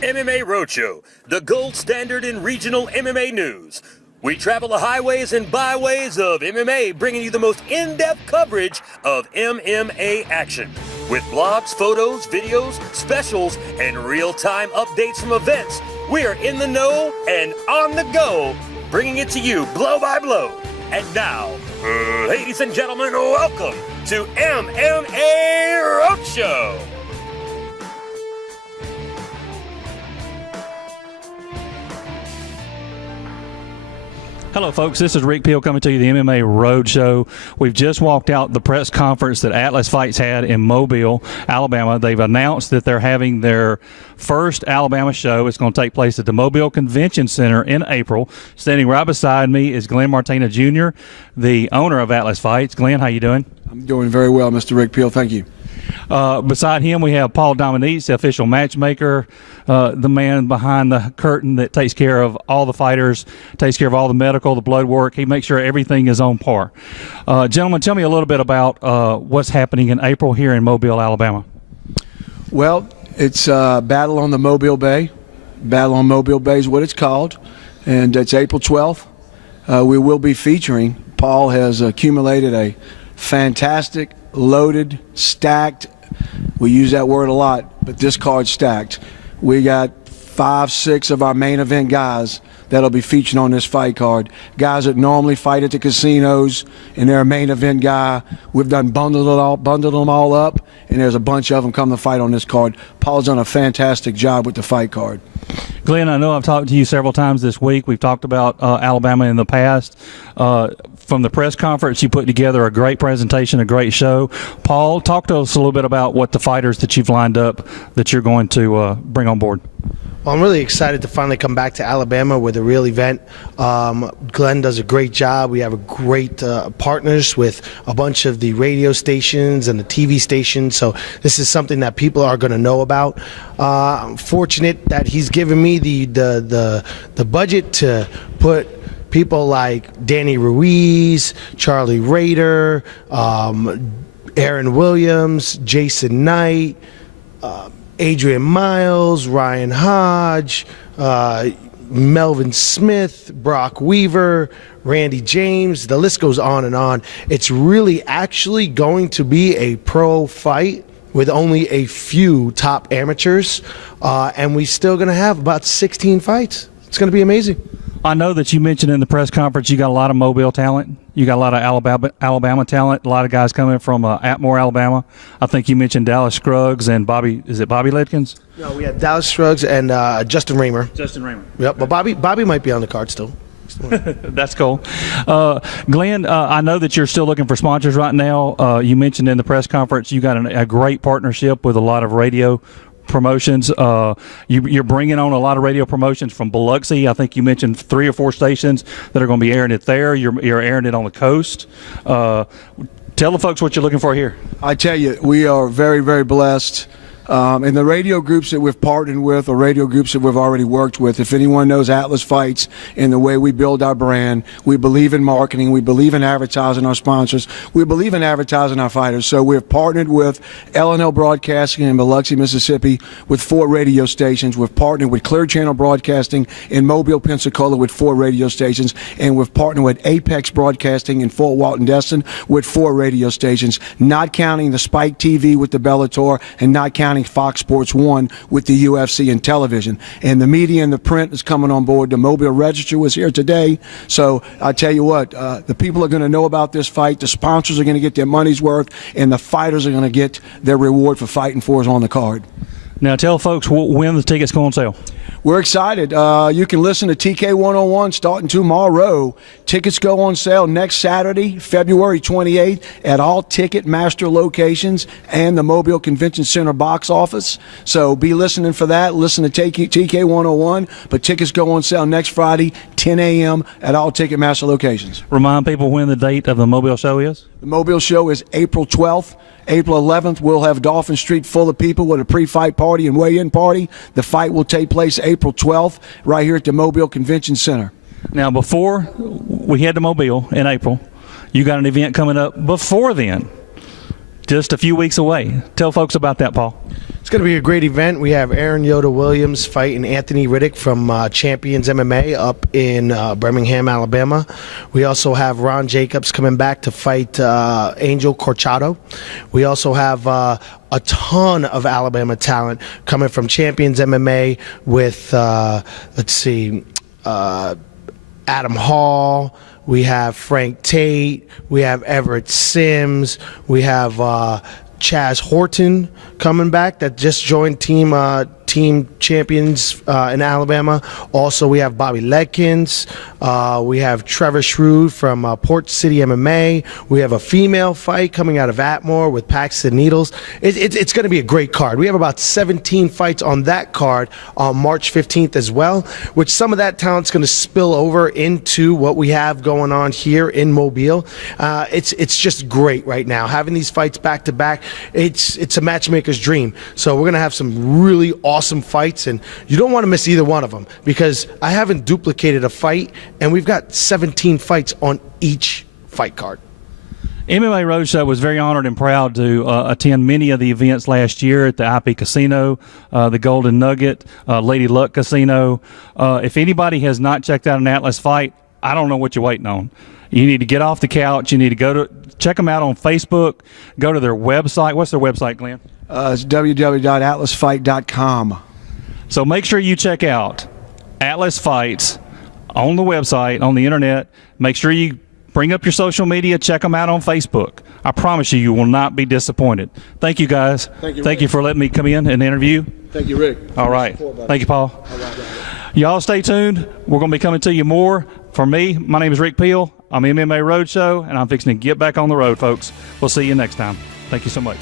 MMA Roadshow, the gold standard in regional MMA news. We travel the highways and byways of MMA, bringing you the most in-depth coverage of MMA action. With blogs, photos, videos, specials, and real-time updates from events, we are in the know and on the go, bringing it to you blow by blow. And now, ladies and gentlemen, welcome to MMA Roadshow. Hello, folks. This is Rick Peel coming to you, the MMA Roadshow. We've just walked out the press conference that Atlas Fights had in Mobile, Alabama. They've announced that they're having their first Alabama show. It's going to take place at the Mobile Convention Center in April. Standing right beside me is Glenn Mattina Jr., the owner of Atlas Fights. Glenn, how you doing? I'm doing very well, Mr. Rick Peel. Thank you. Beside him, we have Paul Domenech, the official matchmaker, the man behind the curtain that takes care of all the fighters, takes care of all the medical, the blood work. He makes sure everything is on par. Gentlemen, tell me a little bit about what's happening in April here in Mobile, Alabama. Well, it's Battle on the Mobile Bay. Battle on Mobile Bay is what it's called, and it's April 12th. We will be featuring, Paul has accumulated a fantastic, loaded, stacked, we use that word a lot, but this card's stacked. We got 5, 6 of our main event guys that'll be featured on this fight card. Guys that normally fight at the casinos, and they're a main event guy. We've done bundled them all up, and there's a bunch of them come to fight on this card. Paul's done a fantastic job with the fight card. Glenn, I know I've talked to you several times this week. We've talked about Alabama in the past. From the press conference, you put together a great presentation, a great show. Paul, talk to us a little bit about what the fighters that you've lined up that you're going to bring on board. Well, I'm really excited to finally come back to Alabama with a real event. Glenn does a great job. We have great partners with a bunch of the radio stations and the TV stations, so this is something that people are going to know about. I'm fortunate that he's given me the budget to put people like Danny Ruiz, Charlie Rader, Aaron Williams, Jason Knight, Adrian Miles, Ryan Hodge, Melvin Smith, Brock Weaver, Randy James. The list goes on and on. It's really actually going to be a pro fight with only a few top amateurs, and we're still going to have about 16 fights. It's going to be amazing. I know that you mentioned in the press conference you got a lot of Mobile talent. You got a lot of Alabama talent, a lot of guys coming from Atmore, Alabama. I think you mentioned Dallas Scruggs and Bobby Lidkins? No, we had Dallas Scruggs and Justin Raymer. Justin Raymer. Yep, but Bobby might be on the card still. That's cool. Glenn, I know that you're still looking for sponsors right now. You mentioned in the press conference you got a great partnership with a lot of radio promotions. You're bringing on a lot of radio promotions from Biloxi. I think you mentioned 3 or 4 stations that are going to be airing it there. You're airing it on the coast. Tell the folks what you're looking for here. I tell you, we are very, very blessed. And the radio groups that we've partnered with, or radio groups that we've already worked with, if anyone knows Atlas Fights and the way we build our brand, we believe in marketing, we believe in advertising our sponsors, we believe in advertising our fighters. So we've partnered with L&L Broadcasting in Biloxi, Mississippi with 4 radio stations. We've partnered with Clear Channel Broadcasting in Mobile, Pensacola with 4 radio stations. And we've partnered with Apex Broadcasting in Fort Walton, Destin with 4 radio stations, not counting the Spike TV with the Bellator and not counting Fox Sports 1 with the UFC and television. And the media and the print is coming on board. The Mobile Register was here today. So I tell you what, the people are going to know about this fight. The sponsors are going to get their money's worth, and the fighters are going to get their reward for fighting for us on the card. Now tell folks when the tickets go on sale. We're excited. You can listen to TK 101 starting tomorrow. Tickets go on sale next Saturday, February 28th, at all Ticketmaster locations and the Mobile Convention Center box office. So be listening for that. Listen to TK 101. But tickets go on sale next Friday, 10 a.m. at all Ticketmaster locations. Remind people when the date of the Mobile show is. The Mobile show is April 12th. April 11th, we'll have Dolphin Street full of people with a pre-fight party and weigh-in party. The fight will take place April 12th right here at the Mobile Convention Center. Now, before we head to Mobile in April, you got an event coming up before then. just a few weeks away. Tell folks about that, Paul. It's going to be a great event. We have Aaron Yoda Williams fighting Anthony Riddick from Champions MMA up in Birmingham, Alabama. We also have Ron Jacobs coming back to fight Angel Corchado. We also have a ton of Alabama talent coming from Champions MMA with, Adam Hall. We have Frank Tate. We have Everett Sims. We have Chaz Horton coming back that just joined Team Champions in Alabama. Also, we have Bobby Ledkins. We have Trevor Shrewd from Port City MMA. We have a female fight coming out of Atmore with Paxton Needles. It's going to be a great card. We have about 17 fights on that card on March 15th as well, which some of that talent's going to spill over into what we have going on here in Mobile. It's just great right now. Having these fights back to back, it's a matchmaker's dream. So we're going to have some really awesome fights, and you don't want to miss either one of them, because I haven't duplicated a fight, and we've got 17 fights on each fight card. MMA Roadshow was very honored and proud to attend many of the events last year at the IP Casino, the Golden Nugget, Lady Luck Casino. If anybody has not checked out an Atlas fight, I don't know what you're waiting on. You need to get off the couch. You need to go to check them out on Facebook. Go to their website. What's their website, Glenn? It's www.atlasfight.com. So make sure you check out Atlas Fights on the website, on the internet. Make sure you bring up your social media. Check them out on Facebook. I promise you, you will not be disappointed. Thank you, guys. Thank you for letting me come in and interview. Thank you, Rick. All right. Thank you, Paul. Y'all stay tuned. We're going to be coming to you more. For me, my name is Rick Peel. I'm MMA Roadshow, and I'm fixing to get back on the road, folks. We'll see you next time. Thank you so much.